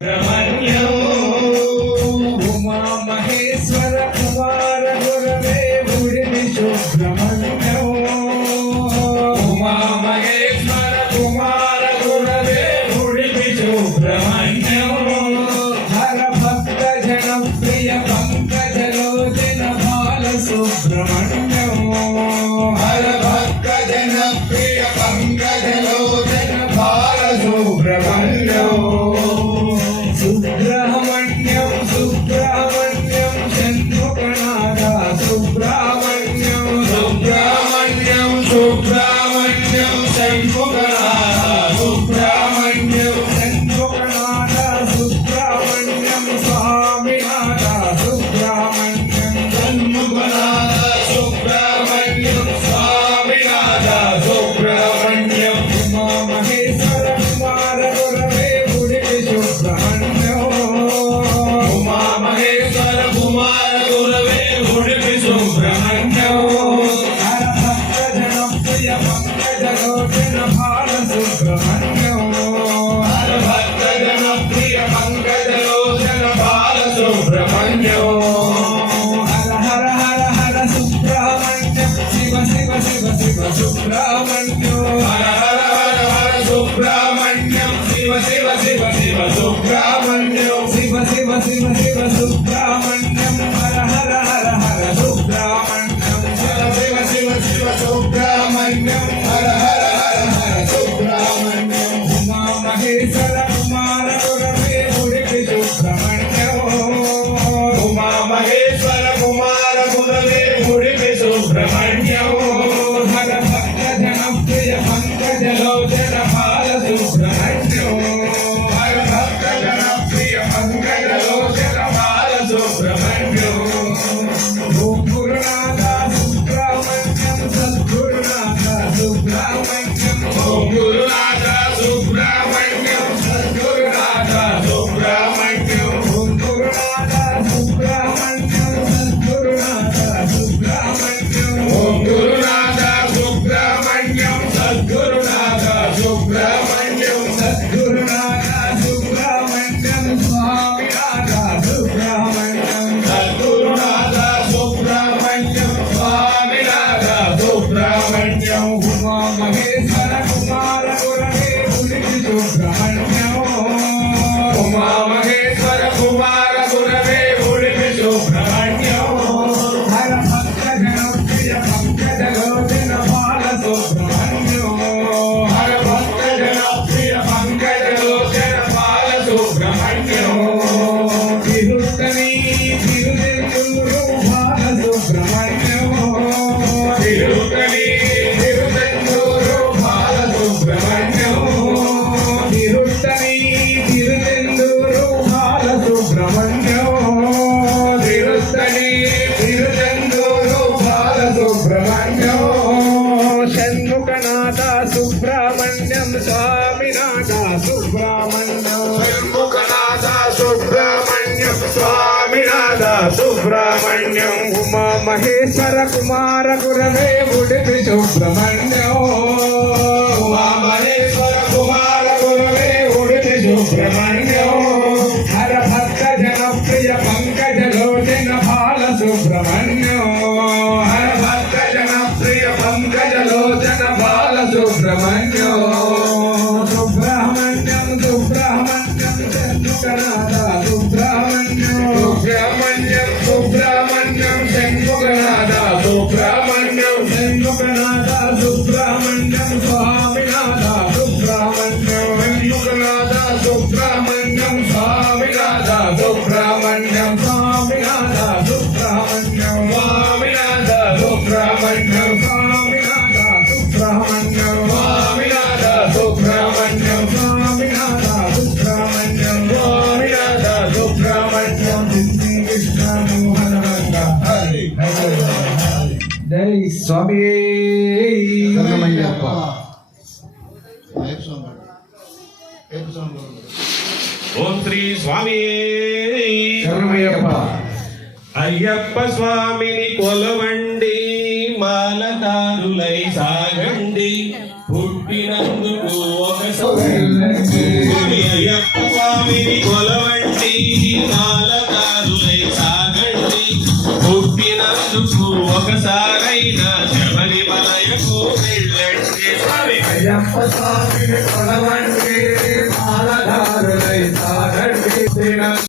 उमा महेश्वर कुमार गुरवे गुरुवे सुब्रह्मण्यम उमा महेश्वर कुमार गुरवे गुरुवे सुब्रह्मण्यम हर भक्त जन प्रिय पंकज लोचन बाल सुब्रह्मण्यम हर भक्त जन प्रिय पंकज लोचन बाल सुब्रह्मण्यम सुब्रह्मण्यम सुब्रह्मण्यम शंभुगणाधा सुब्रह्मण्यम सुब्रह्मण्यम सुब्रह्मण्यम शंभुगणाधा सुब्रह्मण्यम शंभुगणाधा सुब्रह्मण्यम स्वामिनाथा सुब्रह्मण्यम शंभुगणाधा सुब्रह्मण्यम स्वामिनाथा सुब्रह्मण्यम उमा महेश्वर कुमार गुरवे गुरुवे सुब्रह्मण्यम उमा महेश्वर कुमार गुरवे गुरुवे सुब्रह्मण्यम हर भक्त जन प्रिय पंकज लोचन बाल सुब्रह्मण्यम हर भक्त जन प्रिय पंकज लोचन बाल सुब्रह्मण्यम हर हर हर हर सुब्रह्मण्यम शिव शिव शिव शिव सुब्रह्मण्यम हर हर हर हर सुब्रह्मण्यम शिव शिव शिव शिव सुब्रह्मण्यम शिव शिव शिव शिव सुब्रह्मण्यम हर हर हर हर सुब्रह्मण्यम शिव शिव शिव शिव सुब्रह्मण्यम हर हर हर हर सुब्रह्मण्यम उमा महेश्वर कुमार गुरवे गुरुवे सुब्रह्मण्यम उमा महेश्वर कुमार गुरवे गुरुवे सुब्रह्मण्यम हर भक्त जन प्रिय पंकज लोचन बाल सुब्रह्मण्यम हर भक्त जन प्रिय पंकज लोचन बाल सुब्रह्मण्यम ओम गुरुनाथा सुब्रह्मण्यम सद्गुरुनाथा सुब्रह्मण्यम ओम गुरुनाथा सुब्रह्मण्यम सद्गुरुनाथा सुब्रह्मण्यम ओम गुरुनाथा सुब्रह्मण्यम सद्गुरुनाथा सुब्रह्मण्यम ओम गुरुनाथा सुब्रह्मण्यम सद्गुरुनाथा सुब्रह्मण्यम सद्गुरुनाथा सुब्रह्मण्यम स्वामिनाथा सुब्रह्मण्यम सद्गुरुनाथा सुब्रह्मण्यम स्वामिनाथा सुब्रह्मण्यम उमा महेश्वर कुमार गुरवे गुरुवे सुब्रह्मण्यम उमा महेश्वर कुमार गुरवे गुरुवे सुब्रह्मण्यम हर भक्त जन प्रिय पंकज लोचन बाल सुब्रह्मण्यम हर भक्त जन प्रिय पंकज लोचन बाल सुब्रह्मण्यम तिरुत्तनी तिरुनेल्लूरु बाल सुब्रह्मण्यम तिरुत्तनी तिरुनेल्लूरु बाल सुब्रह्मण्यम तिरुत्तनी तिरुनेल्लूरु बाल सुब्रह्मण्यम तिरुत्तनी तिरुनेल्लूरु बाल सुब्रह्मण्यम शंभुगणाथ सुब्रह्मण्यम स्वामिनाथ सुब्रह्मण्यम शंभुगणाथ सुब्रह्मण्यम स्वामिनाथ सुब्रह्मण्यम उमा महेश्वर कुमार गुरवे गुरुवे सुब्रह्मण्यम उमा महेश्वर कुमार गुरवे गुरुवे सुब्रह्मण्यम हर भक्त जन प्रिय पंकज लोचन बाल सुब्रह्मण्यम हर भक्त जन प्रिय पंकज लोचन बाल सुब्रह्मण्यम सुब्रह्मण्यम सुब्रह्मण्यम शंभुगणाधा सुब्रह्मण्यम सुब्रह्मण्यम सुब्रह्मण्यम शंभुगणाधा सुब्रह्मण्यम शंभुगणाधा सुब्रह्मण्यम स्वामिनाथा सुब्रह्मण्यम शंभुगणाधा सुब्रह्मण्यम स्वामिनाथा सुब्रह्मण्यम स्वामिनाथा सुब्रह्मण्यम स्वामिनाथा सुब्रह्मण्यम स्वामिनाथा सुब्रह्मण्यम स्वामिनाथा सुब्रह्मण्यम स्वामिनाथा सुब्रह्मण्यम स्वामिनाथा सुब्रह्मण्यम सिद्धि कृष्ण मोहन रंगा हरे हरे जय स्वामी शरणमయ్యప్ప ఓం శ్రీ స్వామి శరణమయ్యప్ప అయ్యప్ప స్వామిని కొలవండి మాలదారులై సాగండి పుట్టినందుకు ఒక స్వామి అయ్యప్ప స్వామిని కొల వచ్చినందుకు ఒకసారైనా శబరిమలయకు వెళ్ళండి స్వామి. అయ్యప్ప స్వామిని కొలవండి, మాలధారులై సాగండి.